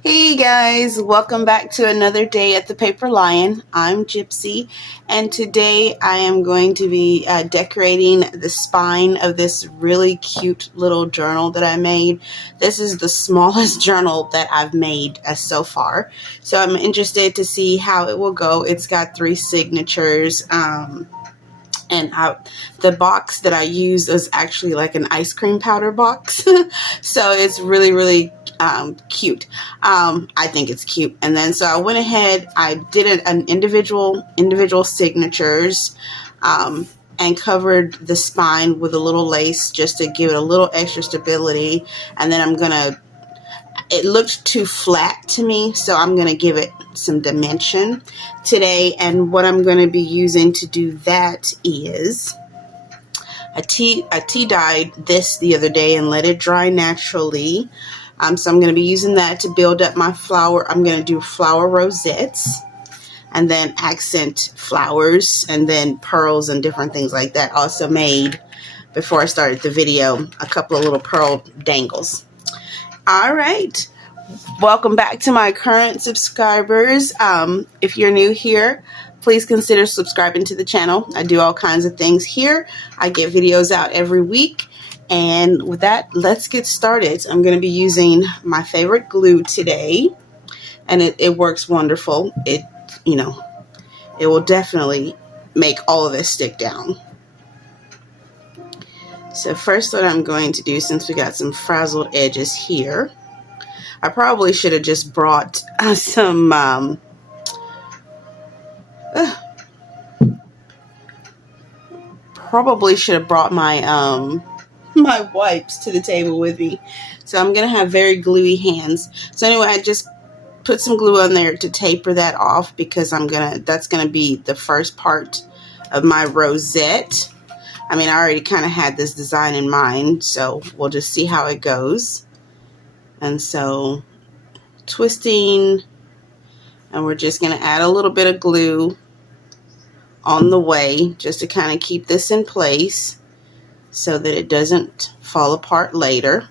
Hey guys, welcome back to another day at the Paper Lion. I'm Gypsy, and today I am going to be decorating the spine of this really cute little journal that I made. This is the smallest journal that I've made so far, so I'm interested to see how it will go. It's got 3 signatures. The box that I use is actually like an ice cream powder box. So it's really cute. I think it's cute. And then so I went ahead, I did an individual signatures, and covered the spine with a little lace just to give it a little extra stability. And then it looked too flat to me, so I'm going to give it some dimension today. And what I'm going to be using to do that is I tea dyed this the other day and let it dry naturally. So I'm going to be using that to build up my flower. I'm going to do flower rosettes and then accent flowers and then pearls and different things like that. Also made, before I started the video, a couple of little pearl dangles. All right, welcome back to my current subscribers. If you're new here, please consider subscribing to the channel. I do all kinds of things here. I get videos out every week. And with that, let's get started. I'm going to be using my favorite glue today, and it works wonderful. It will definitely make all of this stick down. So first, what I'm going to do, since we got some frazzled edges here, I probably should have just brought some probably should have brought my my wipes to the table with me. So I'm gonna have very gluey hands. So anyway, I just put some glue on there to taper that off because that's gonna be the first part of my rosette. I mean, I already kind of had this design in mind, so we'll just see how it goes. And so twisting, and we're just gonna add a little bit of glue on the way just to kind of keep this in place so that it doesn't fall apart later.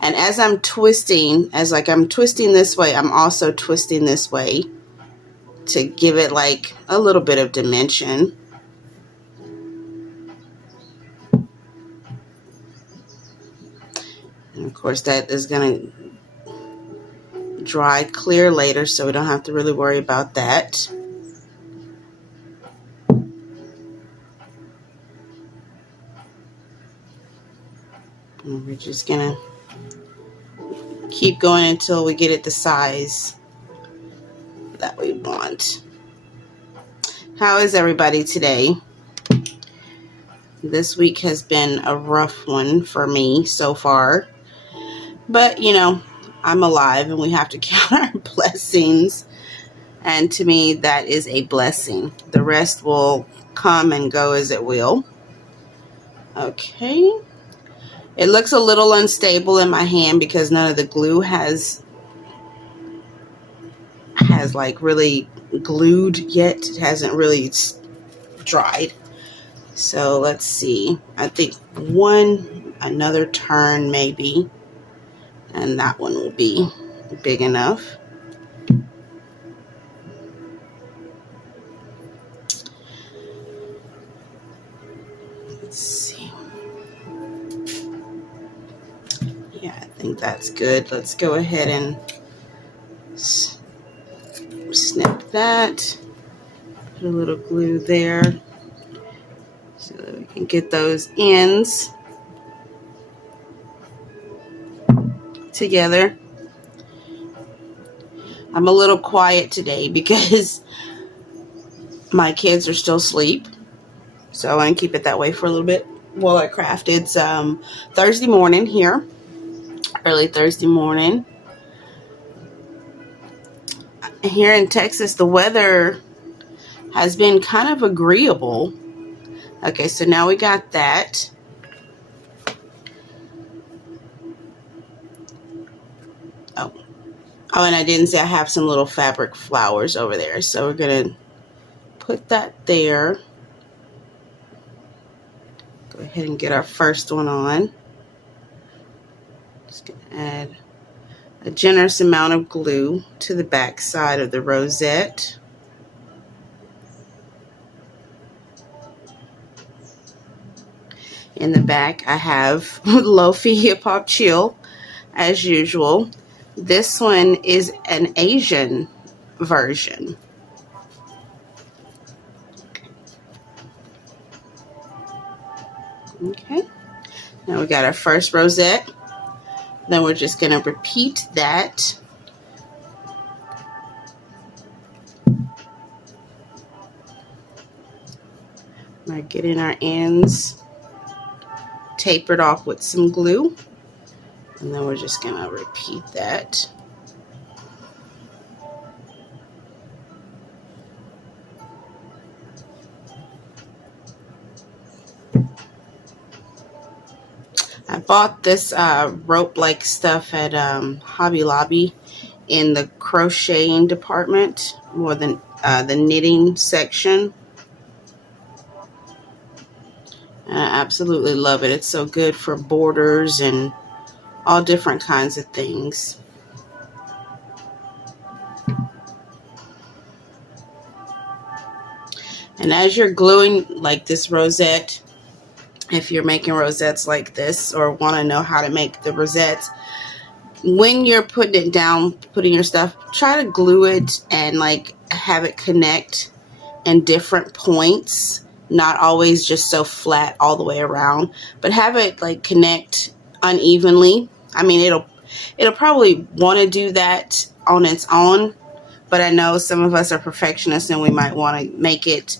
And as I'm twisting, I'm twisting this way, I'm also twisting this way to give it like a little bit of dimension. And of course that is going to dry clear later, so we don't have to really worry about that. And we're just going to keep going until we get it the size that we want. How is everybody today? This week has been a rough one for me so far. But, I'm alive and we have to count our blessings. And to me, that is a blessing. The rest will come and go as it will. Okay. It looks a little unstable in my hand because none of the glue has like really glued yet. It hasn't really dried. So let's see. I think another turn maybe, and that one will be big enough. Let's see. Yeah, I think that's good. Let's go ahead and snip that. Put a little glue there so that we can get those ends together. I'm a little quiet today because my kids are still asleep, so I want to keep it that way for a little bit while I craft. It's Thursday morning here, early Thursday morning. Here in Texas, the weather has been kind of agreeable. Okay, so now we got that. Oh, and I didn't say I have some little fabric flowers over there. So we're going to put that there. Go ahead and get our first one on. Just going to add a generous amount of glue to the back side of the rosette. In the back, I have Lo-Fi Hip Hop Chill, as usual. This one is an Asian version. Okay, now we got our first rosette. Then we're just going to repeat that. We're getting our ends tapered off with some glue. And then we're just going to repeat that. I bought this rope-like stuff at Hobby Lobby in the crocheting department, more than the knitting section. And I absolutely love it. It's so good for borders and all different kinds of things. And as you're gluing like this rosette, if you're making rosettes like this or want to know how to make the rosettes, when you're putting it down, putting your stuff, try to glue it and like have it connect in different points, not always just so flat all the way around, but have it like connect unevenly. I mean, it'll probably want to do that on its own, but I know some of us are perfectionists and we might want to make it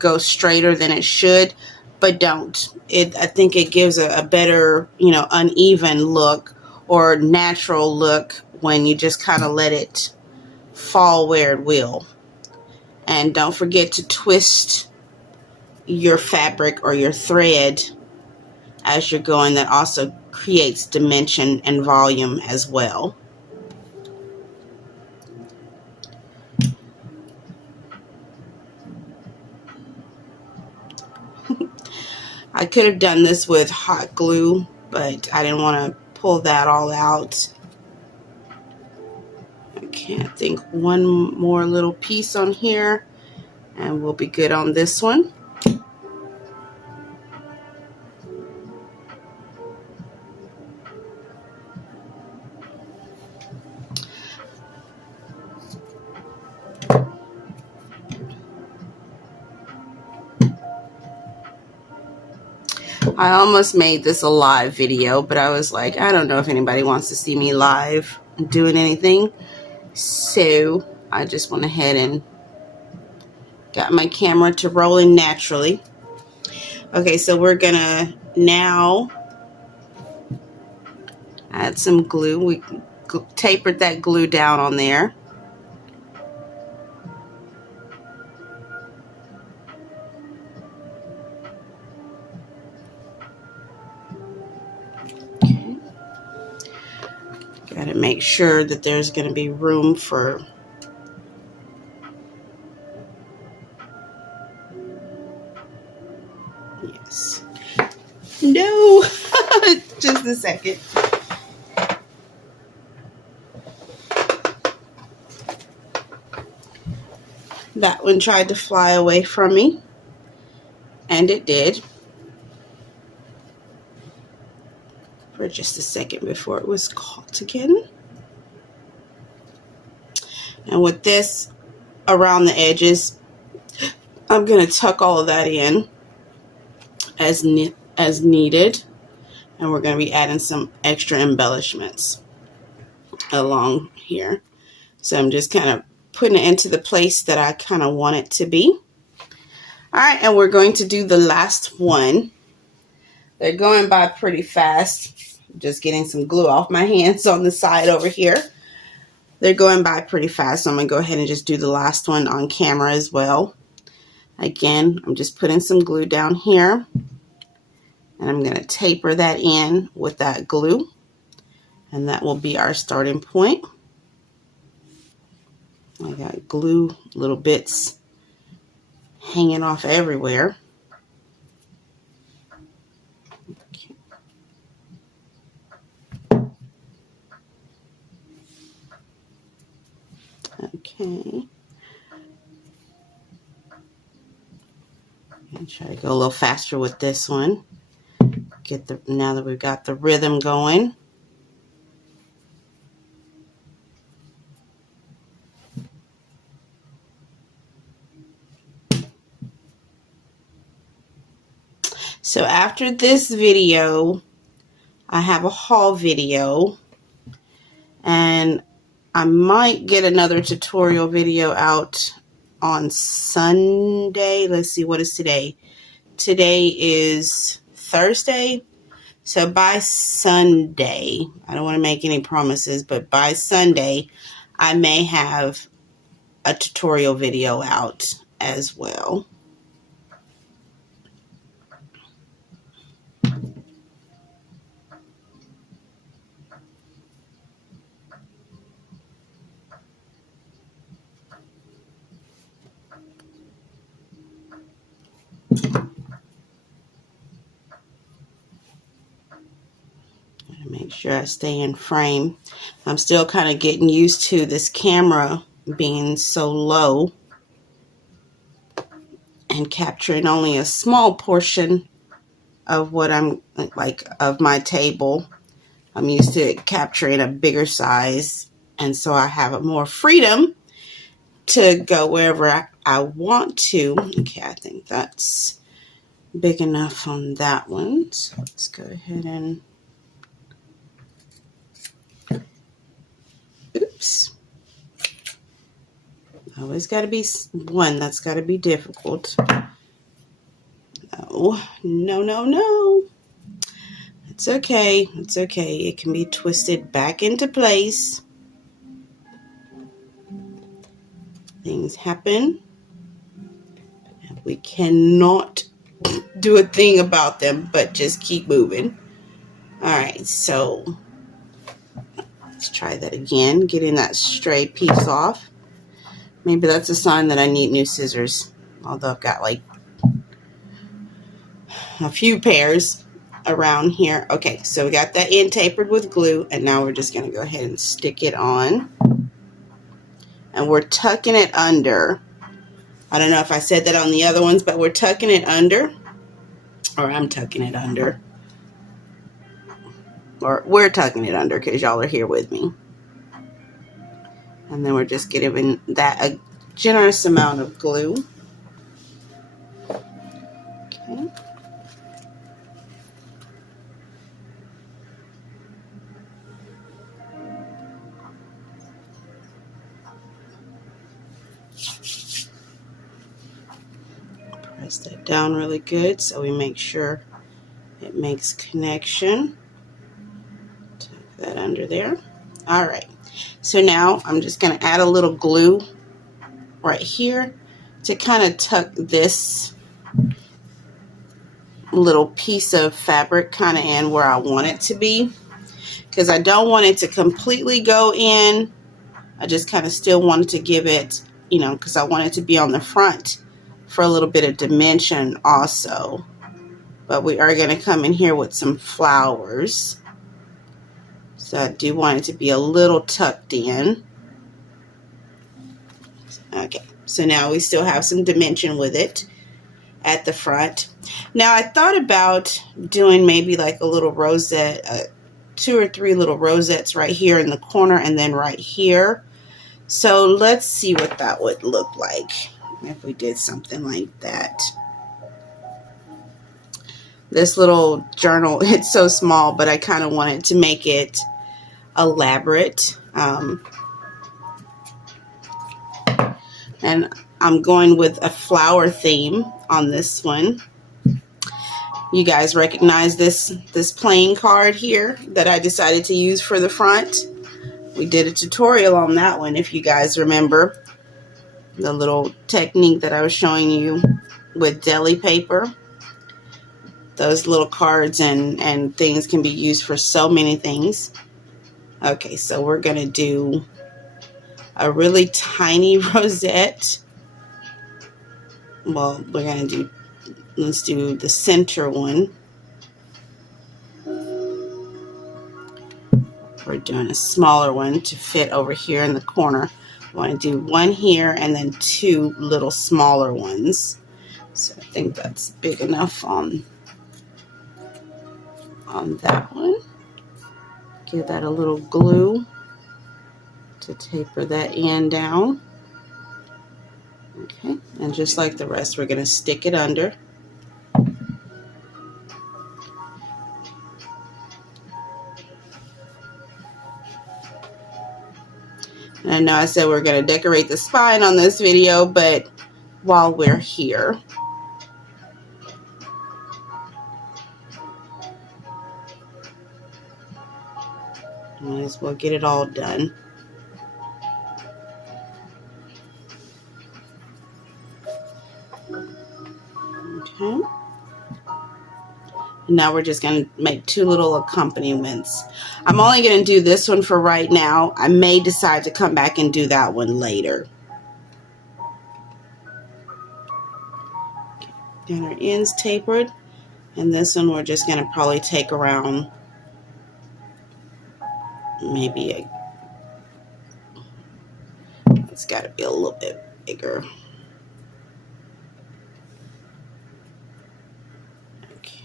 go straighter than it should, but don't. I think it gives a better, uneven look or natural look when you just kind of let it fall where it will. And don't forget to twist your fabric or your thread as you're going. That also creates dimension and volume as well. I could have done this with hot glue, but I didn't want to pull that all out. I can't think one more little piece on here and we'll be good on this one. I almost made this a live video, but I was like, I don't know if anybody wants to see me live doing anything. So I just went ahead and got my camera to rolling naturally. Okay, so we're gonna now add some glue. We tapered that glue down on there. Got to make sure that there's going to be room for yes. No, just a second. That one tried to fly away from me, and it did for just a second before it was caught again. And with this around the edges, I'm going to tuck all of that in as needed, and we're going to be adding some extra embellishments along here. So I'm just kind of putting it into the place that I kind of want it to be. All right, and we're going to do the last one. They're going by pretty fast. Just getting some glue off my hands on the side over here. They're going by pretty fast, so I'm going to go ahead and just do the last one on camera as well. Again, I'm just putting some glue down here, and I'm going to taper that in with that glue, and that will be our starting point. I got glue, little bits hanging off everywhere. Okay. And try to go a little faster with this one. Now that we've got the rhythm going. So after this video, I have a haul video, and I might get another tutorial video out on Sunday. Let's see, what is today? Today is Thursday. So by Sunday, I don't want to make any promises, but by Sunday, I may have a tutorial video out as well. Make sure I stay in frame. I'm still kind of getting used to this camera being so low and capturing only a small portion of what I'm like of my table. I'm used to it capturing a bigger size, and so I have more freedom to go wherever I want to. Okay, I think that's big enough on that one. So let's go ahead and oops. Always got to be one that's got to be difficult. No. It's okay. It's okay. It can be twisted back into place. Things happen. We cannot do a thing about them, but just keep moving. All right, so let's try that again, getting that stray piece off. Maybe that's a sign that I need new scissors, although I've got like a few pairs around here. Okay, so we got that end tapered with glue, and now we're just going to go ahead and stick it on. And we're tucking it under. I don't know if I said that on the other ones, but we're tucking it under. Or I'm tucking it under. Or we're tucking it under because y'all are here with me. And then we're just giving that a generous amount of glue. Okay. Press that down really good so we make sure it makes connection. Tuck that under there. All right. So now I'm just going to add a little glue right here to kind of tuck this little piece of fabric kind of in where I want it to be, because I don't want it to completely go in. I just kind of still wanted to give it, you know, because I want it to be on the front for a little bit of dimension also. But we are going to come in here with some flowers. So I do want it to be a little tucked in. Okay, so now we still have some dimension with it at the front. Now I thought about doing maybe like a little rosette, 2 or 3 little rosettes right here in the corner and then right here. So let's see what that would look like if we did something like that. This little journal, it's so small, but I kind of wanted to make it elaborate. And I'm going with a flower theme on this one. You guys recognize this playing card here that I decided to use for the front? We did a tutorial on that one, if you guys remember. The little technique that I was showing you with deli paper. Those little cards and things can be used for so many things. Okay, so we're going to do a really tiny rosette. Well, we're going to do, let's do the center one. We're doing a smaller one to fit over here in the corner. I want to do one here and then 2 little smaller ones. So I think that's big enough on that one. Give that a little glue to taper that end down. Okay, and just like the rest, we're going to stick it under. And I know I said we're going to decorate the spine on this video, but while we're here, might as well get it all done. Okay. And now we're just going to make 2 little accompaniments. I'm only going to do this one for right now. I may decide to come back and do that one later. Okay. Then our ends tapered. And this one we're just going to probably take around maybe it's got to be a little bit bigger. Okay.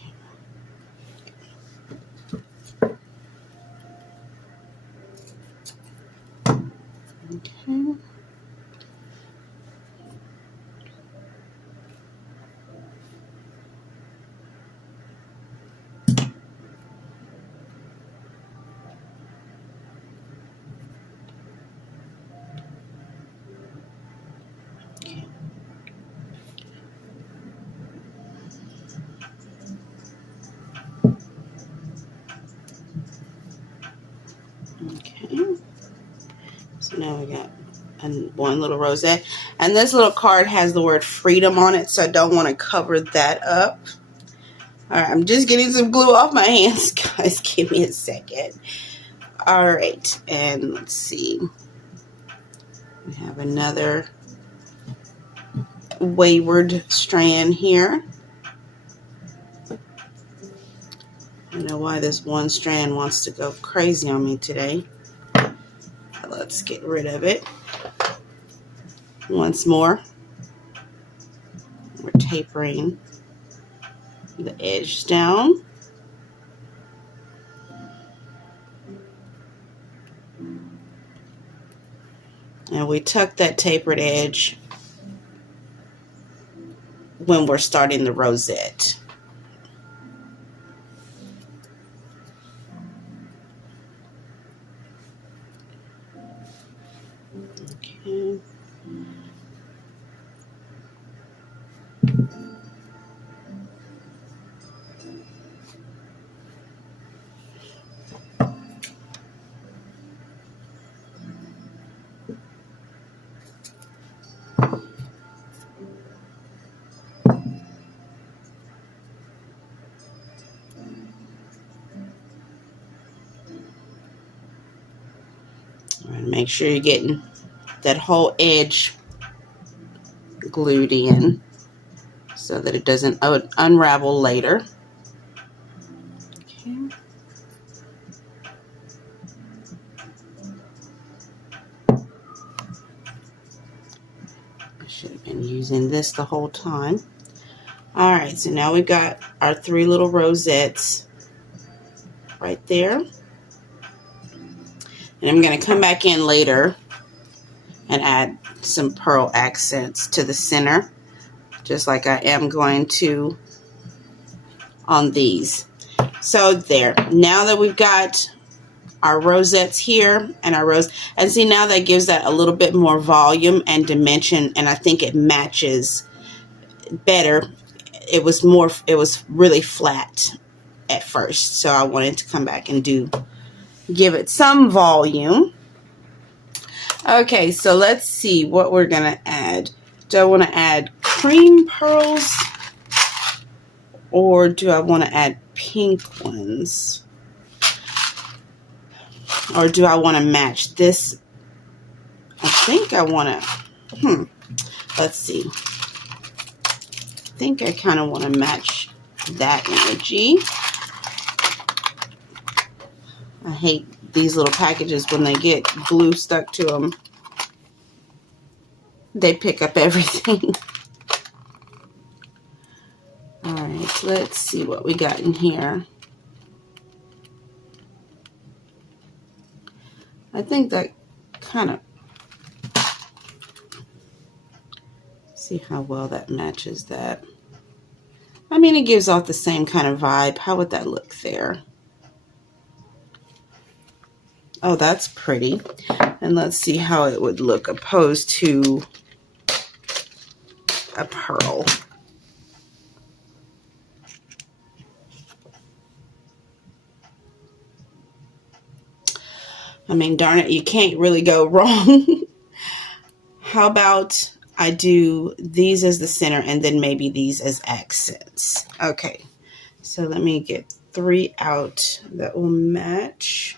Okay, so now we got one little rosette, and this little card has the word freedom on it, so I don't want to cover that up. All right, I'm just getting some glue off my hands, guys. Give me a second. All right, and let's see. We have another wayward strand here. I don't know why this one strand wants to go crazy on me today. Let's get rid of it. Once more, we're tapering the edge down. And we tuck that tapered edge when we're starting the rosette. Okay. Make sure you're getting that whole edge glued in so that it doesn't unravel later. Okay. I should have been using this the whole time. All right, so now we've got our 3 little rosettes right there. And I'm going to come back in later and add some pearl accents to the center, just like I am going to on these. So there. Now that we've got our rosettes here and our rose, and see, now that gives that a little bit more volume and dimension, and I think it matches better. It was really flat at first, so I wanted to come back and give it some volume. Okay, so let's see what we're gonna add. Do I want to add cream pearls or do I want to add pink ones? Or do I want to match this? I think I want to, let's see. I think I kind of want to match that energy. I hate these little packages when they get glue stuck to them. they pick up everything. All right, let's see what we got in here. I think that kind of, see how well that matches that. I mean, it gives off the same kind of vibe. How would that look there? Oh, that's pretty. And let's see how it would look opposed to a pearl. I mean, darn it, you can't really go wrong. How about I do these as the center and then maybe these as accents? Okay, so let me get 3 out that will match.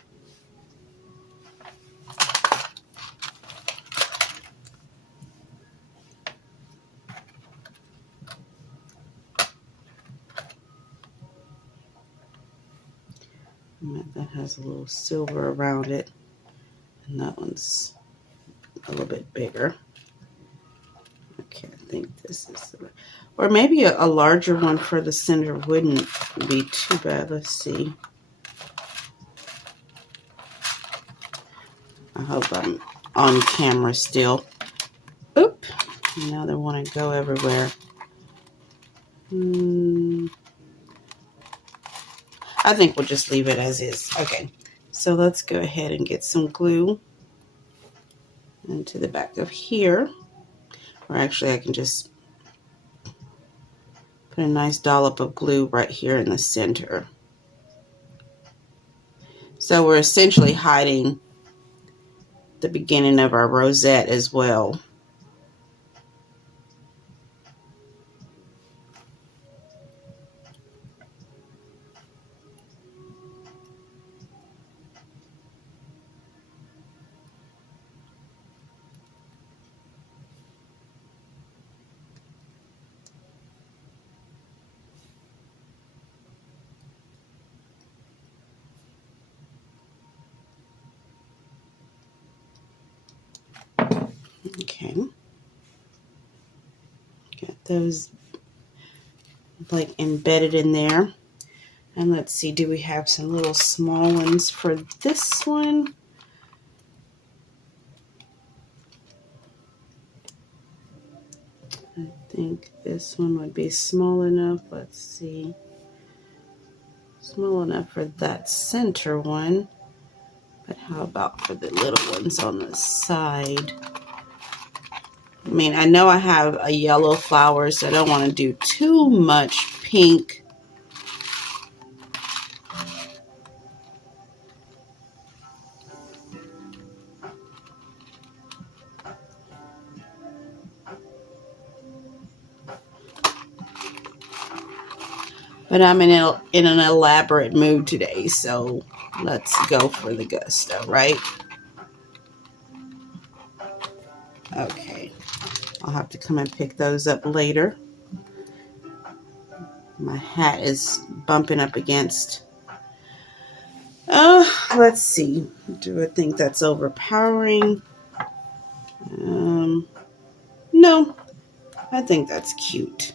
That has a little silver around it, and that one's a little bit bigger. Okay, I think this is the, or maybe a larger one for the center wouldn't be too bad. Let's see. I hope I'm on camera still. Oop, now they want to go everywhere. I think we'll just leave it as is. Okay, so let's go ahead and get some glue into the back of here. Or actually, I can just put a nice dollop of glue right here in the center. So we're essentially hiding the beginning of our rosette as well. Okay, got those like embedded in there. And let's see, do we have some little small ones for this one? I think this one would be small enough. Let's see. Small enough for that center one. But how about for the little ones on the side? I mean, I know I have a yellow flower, so I don't want to do too much pink. But I'm in an elaborate mood today, so let's go for the gusto, right? Okay. I'll have to come and pick those up later. My hat is bumping up against. Let's see. Do I think that's overpowering? No. I think that's cute.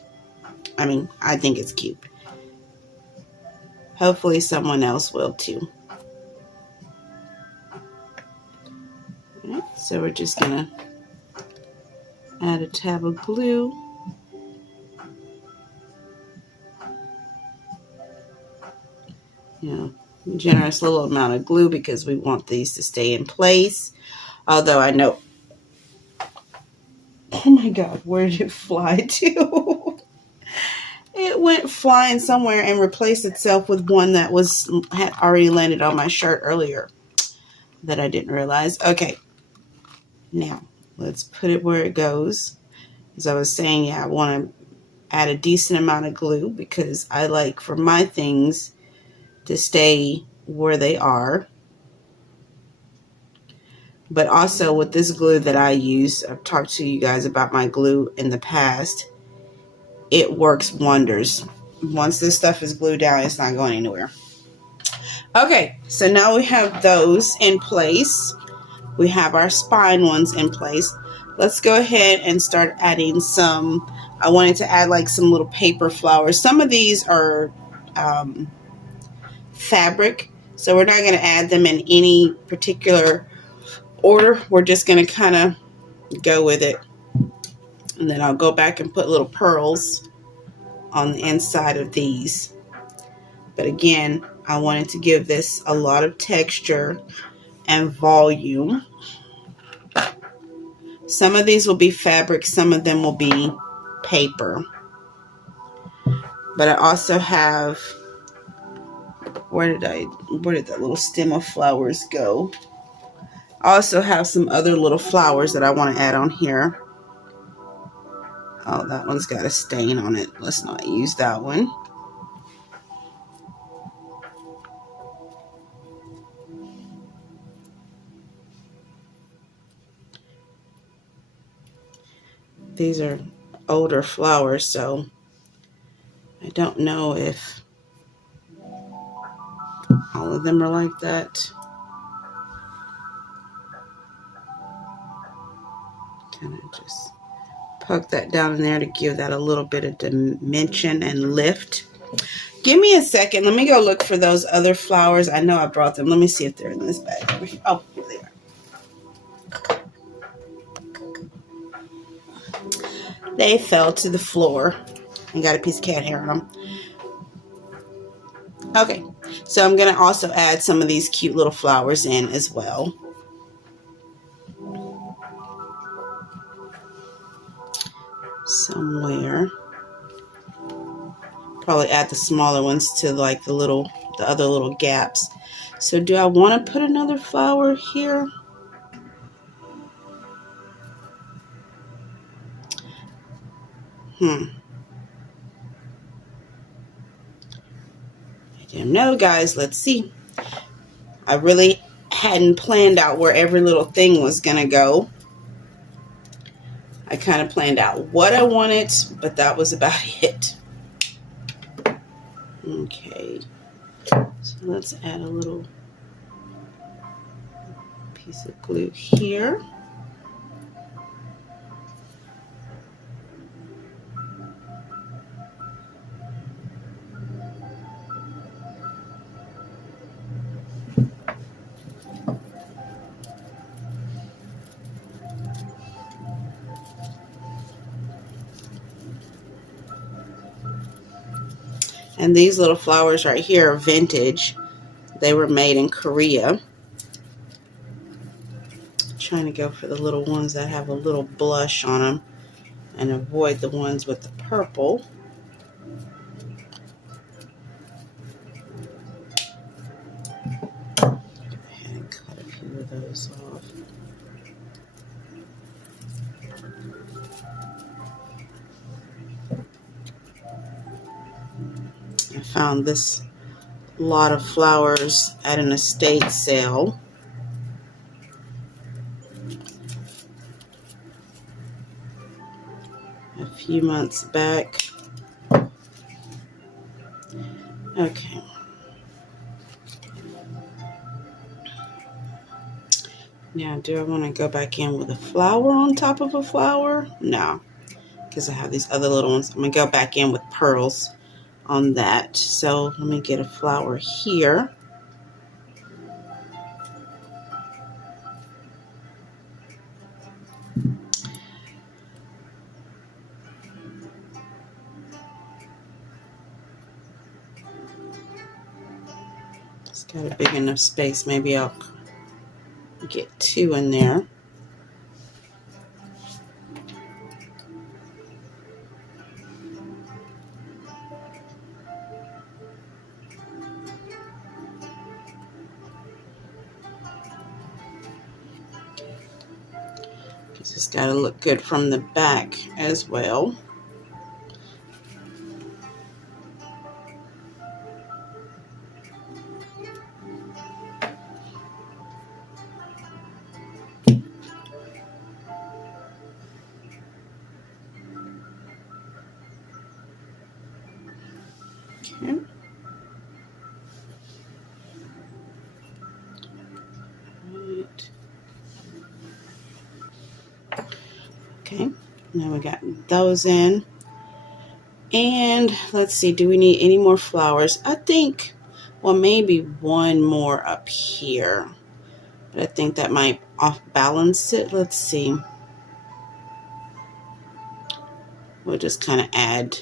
I mean, I think it's cute. Hopefully someone else will too. All right, so we're just gonna add a tab of glue. Generous little amount of glue because we want these to stay in place. Although I know, oh my God, where did it fly to? It went flying somewhere and replaced itself with one that had already landed on my shirt earlier that I didn't realize. Okay, now let's put it where it goes. As I was saying, yeah, I want to add a decent amount of glue because I like for my things to stay where they are. But also with this glue that I use, I've talked to you guys about my glue in the past. It works wonders. Once this stuff is glued down, it's not going anywhere. Okay, so now we have those in place. We have our spine ones in place. let's go ahead and start adding some. I wanted to add like some little paper flowers. Some of these are fabric, so we're not going to add them in any particular order. We're just going to kind of go with it. And then I'll go back and put little pearls on the inside of these. But again, I wanted to give this a lot of texture and volume. Some of these will be fabric, some of them will be paper. But I also have, where did that little stem of flowers go? I also have some other little flowers that I want to add on here. Oh, that one's got a stain on it. Let's not use that one. These are older flowers, so I don't know if all of them are like that. Kind of just poke that down in there to give that a little bit of dimension and lift. Give me a second. Let me go look for those other flowers. I know I brought them. Let me see if they're in this bag. Oh, here they are. They fell to the floor and got a piece of cat hair on them. Okay, so I'm going to also add some of these cute little flowers in as well. Somewhere. Probably add the smaller ones to like the other little gaps. So do I want to put another flower here? I don't know, guys. Let's see. I really hadn't planned out where every little thing was going to go. I kind of planned out what I wanted, but that was about it. Okay. So let's add a little piece of glue here. And these little flowers right here are vintage. They were made in Korea. I'm trying to go for the little ones that have a little blush on them and avoid the ones with the purple. Go ahead and cut a few of those off. I found this lot of flowers at an estate sale. A few months back. Okay. Now, do I want to go back in with a flower on top of a flower? No, because I have these other little ones. I'm going to go back in with pearls on that. So let me get a flower here. It's got a big enough space. Maybe I'll get two in there. It's got to look good from the back as well. Okay. Okay, now we got those in. And let's see, do we need any more flowers? I think, well, maybe one more up here. But I think that might off balance it. Let's see. We'll just kind of add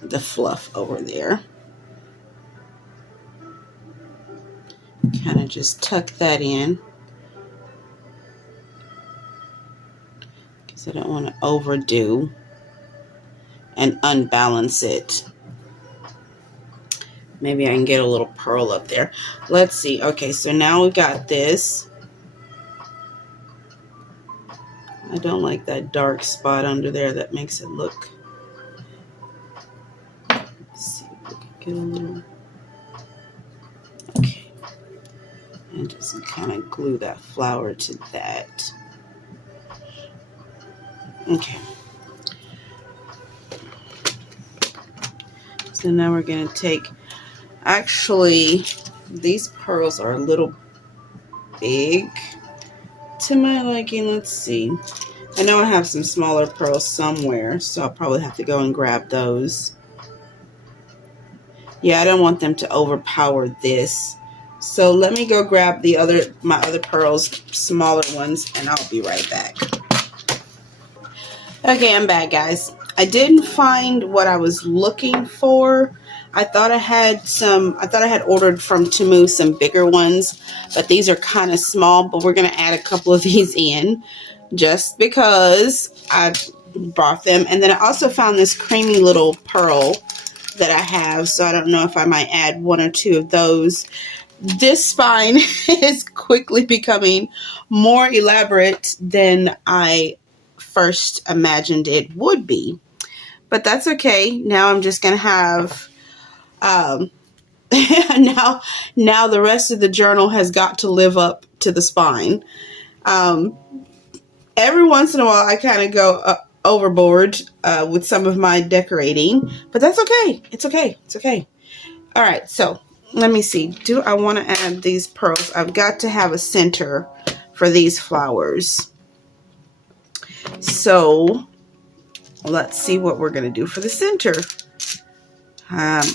the fluff over there. Kind of just tuck that in, because I don't want to overdo and unbalance it. Maybe I can get a little pearl up there. Let's see. Okay, so now we got this. I don't like that dark spot under there. That makes it look. Let's see if we can get a little. Okay. And just kind of glue that flower to that. Okay. So now we're going to take. Actually, these pearls are a little big to my liking. Let's see. I know I have some smaller pearls somewhere, so I'll probably have to go and grab those. Yeah, I don't want them to overpower this. So let me go grab my other pearls, smaller ones, and I'll be right back. Okay, I'm back, guys. I didn't find what I was looking for. I thought I had ordered from Temu some bigger ones, but these are kind of small, but we're going to add a couple of these in just because I bought them. And then I also found this creamy little pearl that I have, so I don't know if I might add one or two of those. This spine is quickly becoming more elaborate than I first imagined it would be, but that's okay. Now I'm just going to have now the rest of the journal has got to live up to the spine. Every once in a while I kind of go overboard with some of my decorating, but that's okay. It's okay. All right, so let me see. Do I want to add these pearls? I've got to have a center for these flowers. So let's see what we're going to do for the center.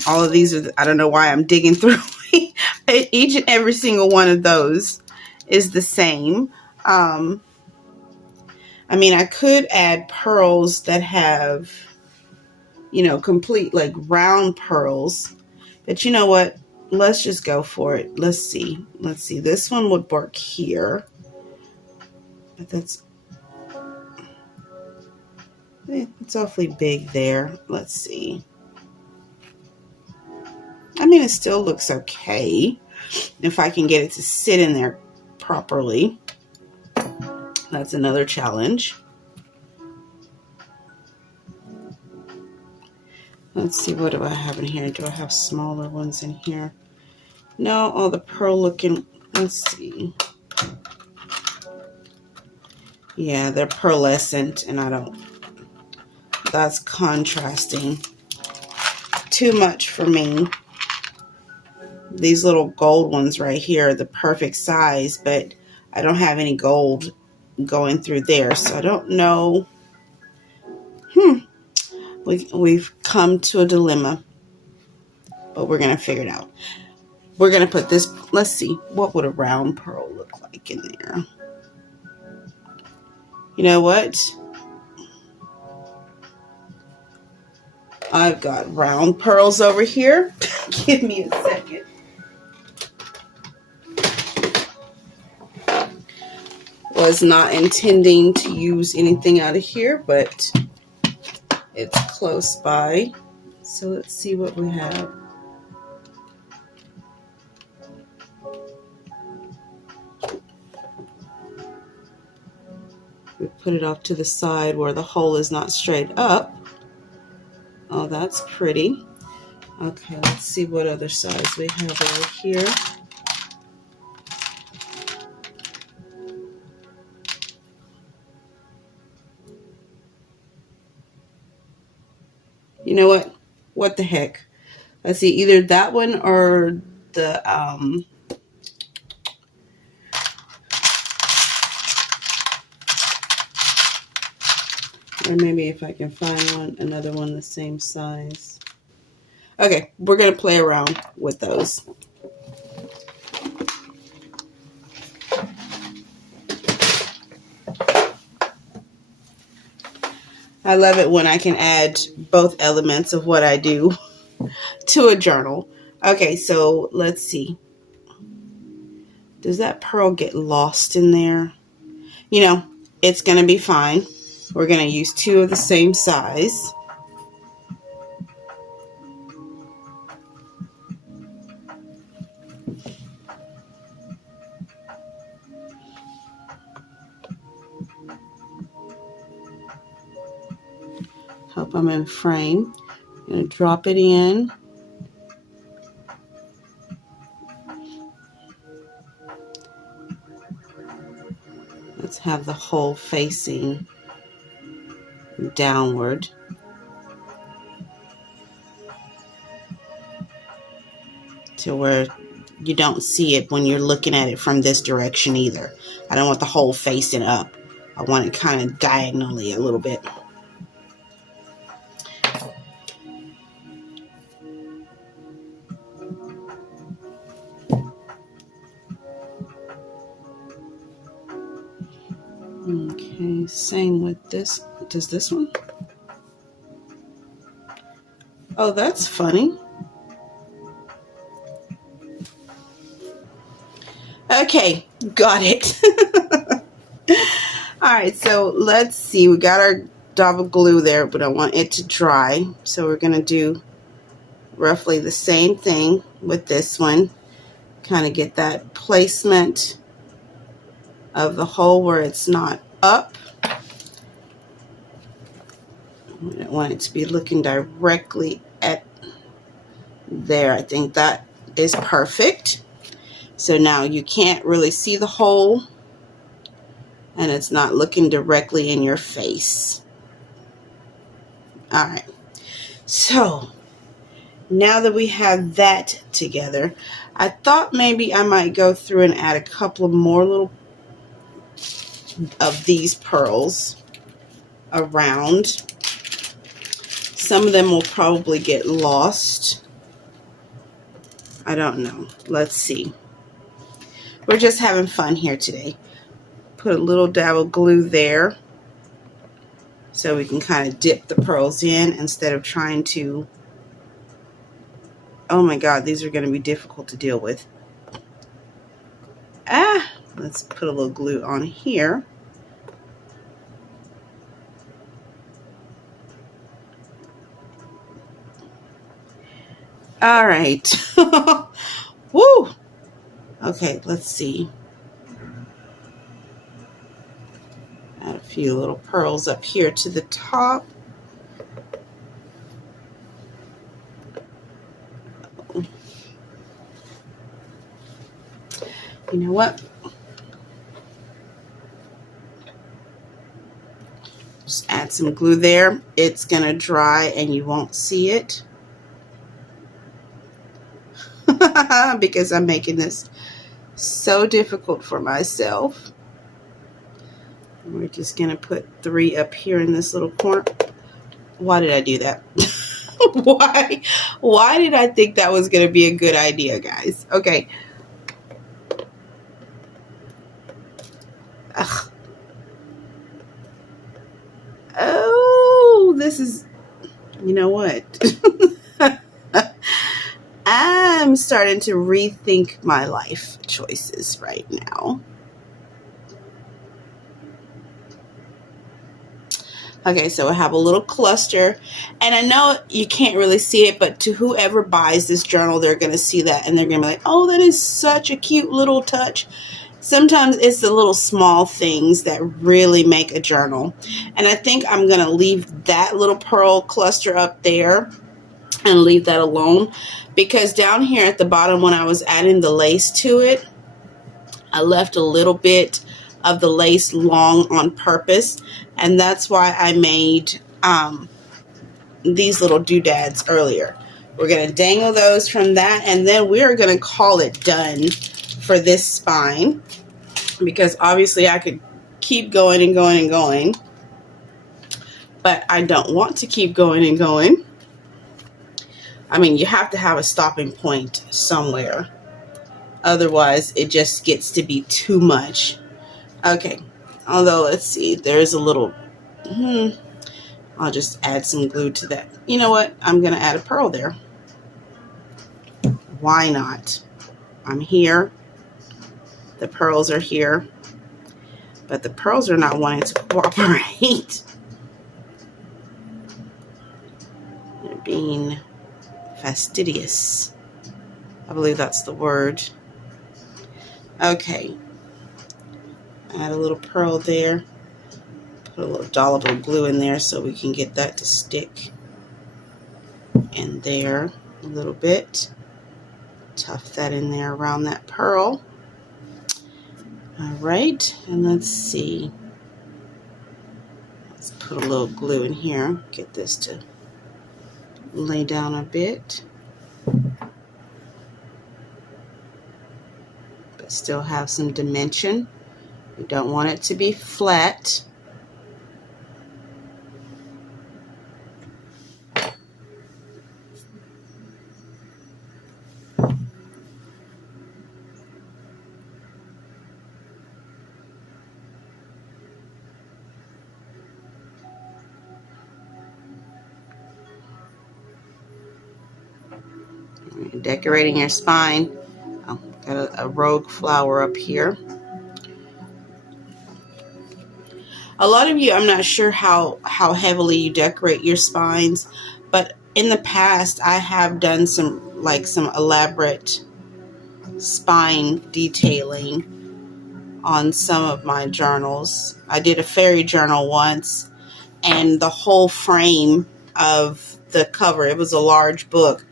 All of these are, I don't know why I'm digging through. Each and every single one of those is the same. I mean, I could add pearls that have, complete like round pearls. But you know what? Let's just go for it. Let's see. This one would work here. But it's awfully big there. Let's see. I mean, it still looks okay if I can get it to sit in there properly. That's another challenge. Let's see, what do I have in here? Do I have smaller ones in here? No, all the pearl looking. Let's see. Yeah, they're pearlescent, and that's contrasting too much for me. These little gold ones right here are the perfect size, but I don't have any gold going through there, so I don't know. We've come to a dilemma, but we're going to figure it out. We're going to put this, let's see, what would a round pearl look like in there? You know what? I've got round pearls over here. Give me a second. Was not intending to use anything out of here, but it's close by. So let's see what we have. We put it off to the side where the hole is not straight up. Oh, that's pretty. Okay, let's see what other size we have over here. You know what? What the heck? Let's see, either that one or the Or maybe if I can find another one the same size. Okay, we're going to play around with those. I love it when I can add both elements of what I do to a journal. Okay, so let's see. Does that pearl get lost in there? You know, it's going to be fine. We're going to use 2 of the same size. Hope I'm in frame. I'm going to drop it in. Let's have the hole facing downward. To where you don't see it when you're looking at it from this direction either. I don't want the hole facing up. I want it kind of diagonally a little bit. Okay, same with this. Does this one? Oh, that's funny. Okay, got it. All right, so let's see. We got our double glue there, but I want it to dry. So we're going to do roughly the same thing with this one. Kind of get that placement of the hole where it's not up. I don't want it to be looking directly at there. I think that is perfect. So now you can't really see the hole and it's not looking directly in your face. All right. So now that we have that together, I thought maybe I might go through and add a couple of more little of these pearls around. Some of them will probably get lost. I don't know. Let's see. We're just having fun here today. Put a little dab of glue there so we can kind of dip the pearls in instead of trying to... Oh my God, these are going to be difficult to deal with. Let's put a little glue on here. All right. Woo! Okay, let's see. Add a few little pearls up here to the top. You know what? Just add some glue there. It's going to dry and you won't see it. Because I'm making this so difficult for myself. We're just going to put 3 up here in this little corner. Why did I do that? Why did I think that was going to be a good idea, guys? Okay. Ugh. Oh, this is, you know what? I'm starting to rethink my life choices right now. Okay, so I have a little cluster, and I know you can't really see it, but to whoever buys this journal, they're going to see that, and they're going to be like, oh, that is such a cute little touch. Sometimes it's the little small things that really make a journal, and I think I'm going to leave that little pearl cluster up there and leave that alone, because down here at the bottom when I was adding the lace to it, I left a little bit of the lace long on purpose, and that's why I made these little doodads earlier. We're going to dangle those from that, and then we're going to call it done for this spine, because obviously I could keep going and going and going. but I don't want to keep going and going. I mean, you have to have a stopping point somewhere. Otherwise, it just gets to be too much. Okay, although let's see, there's a little, I'll just add some glue to that. You know what? I'm going to add a pearl there. Why not? I'm here. The pearls are here. But the pearls are not wanting to cooperate. They're being fastidious. I believe that's the word. Okay. Add a little pearl there. Put a little dollop of glue in there so we can get that to stick in there a little bit. Tuff that in there around that pearl. All right, and let's see. Let's put a little glue in here. Get this to lay down a bit. But still have some dimension. We don't want it to be flat. Decorating your spine. Oh, got a rogue flower up here. A lot of you, I'm not sure how heavily you decorate your spines, but in the past I have done some elaborate spine detailing on some of my journals. I did a fairy journal once, and the whole frame of the cover, it was a large book,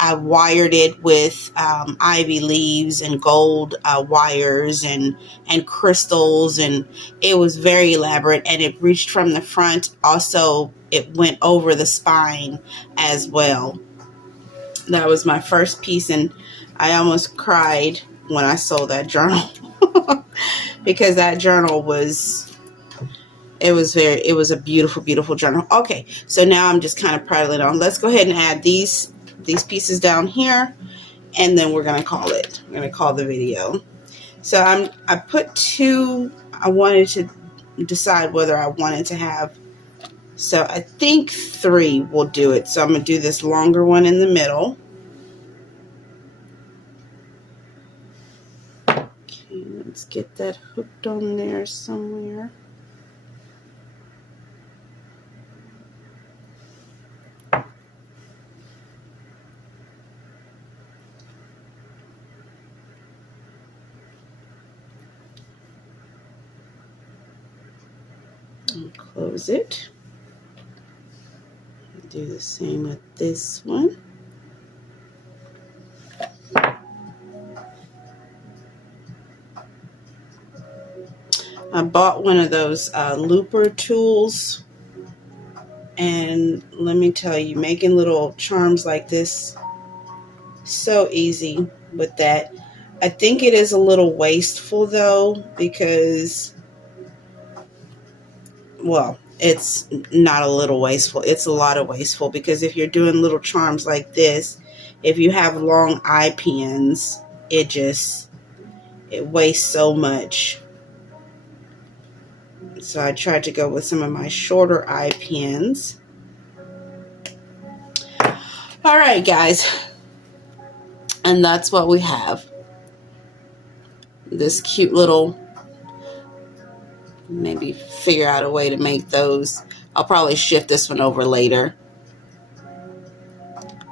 I wired it with ivy leaves and gold wires and crystals, and it was very elaborate, and it reached from the front. Also, it went over the spine as well. That was my first piece, and I almost cried when I sold that journal because that journal was a beautiful, beautiful journal. Okay, so now I'm just kind of prattling on. Let's go ahead and add these pieces down here, and then we're going to call it. We're going to call the video. So I put two. I wanted to decide whether I wanted to have, so I think 3 will do it. So I'm going to do this longer one in the middle. Okay, let's get that hooked on there somewhere. And close it. Do the same with this one. I bought one of those looper tools, and let me tell you, making little charms like this, so easy with that. I think it is a little wasteful though, because, well, it's not a little wasteful, it's a lot of wasteful, because if you're doing little charms like this, if you have long eye pins, it wastes so much. So I tried to go with some of my shorter eye pins. All right, guys, and that's what we have. This cute little, maybe figure out a way to make those. I'll probably shift this one over later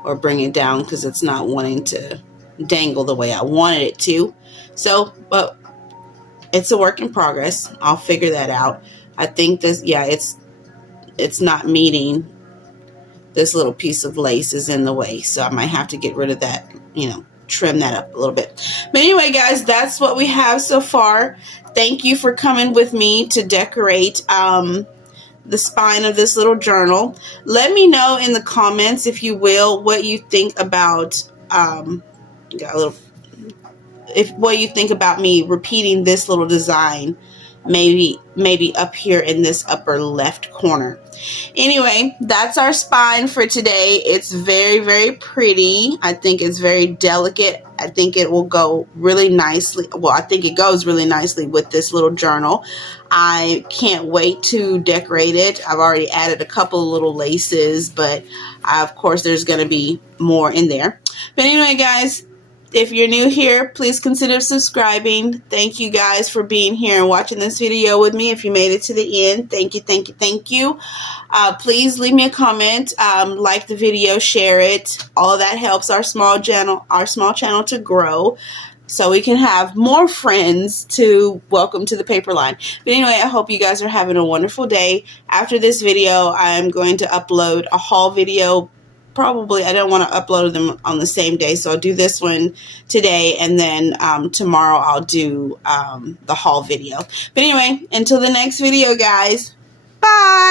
or bring it down because it's not wanting to dangle the way I wanted it to. So, but it's a work in progress. I'll figure that out. I think this, yeah, it's not meeting. This little piece of lace is in the way, so I might have to get rid of that, trim that up a little bit. But anyway, guys, that's what we have so far. Thank you for coming with me to decorate the spine of this little journal. Let me know in the comments, if you will, what you think about what you think about me repeating this little design maybe up here in this upper left corner. Anyway, that's our spine for today. It's very, very pretty. I think it's very delicate. I think it will go really nicely. Well, I think it goes really nicely with this little journal. I can't wait to decorate it. I've already added a couple of little laces, but of course there's going to be more in there. But anyway, guys, if you're new here, please consider subscribing. Thank you guys for being here and watching this video with me. If you made it to the end, thank you, thank you, thank you. Please leave me a comment, like the video, share it. All of that helps our small channel to grow, so we can have more friends to welcome to the paper line. But anyway, I hope you guys are having a wonderful day. After this video, I'm going to upload a haul video. Probably, I don't want to upload them on the same day, so I'll do this one today, and then tomorrow I'll do the haul video. But anyway, until the next video, guys, bye!